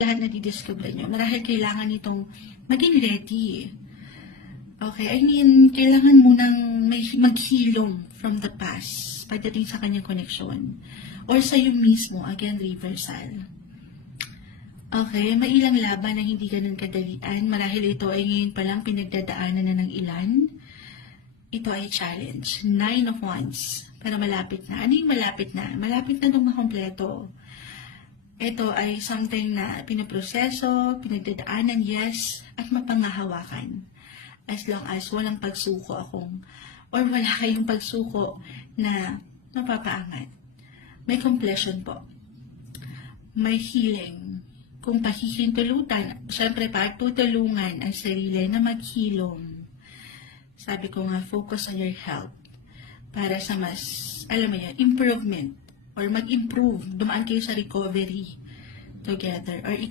lahat na didiscover nyo. Marahil kailangan itong maging ready. Okay, I mean, kailangan munang maghilom from the past pagdating sa kanyang koneksyon. Or sa iyo mismo, again, reversal. Okay, may ilang laban na hindi ganun kadalian. Marahil ito ay ngayon palang pinagdadaanan na ng ilan. Ito ay challenge. 9 of Wands. Pero malapit na. Ano yung malapit na? Malapit na itong makompleto. Ito ay something na pinaproseso, pinagdadaanan, yes, at mapangahawakan. As long as walang pagsuko or wala kayong pagsuko na mapapaangat. May completion po. May healing. Kung pahihintulutan, syempre pagtutulungan ang sarili na maghilom. Sabi ko nga, focus on your health. Para sa mas, alam mo yan, improvement. Or mag-improve, dumaan kayo sa recovery together, or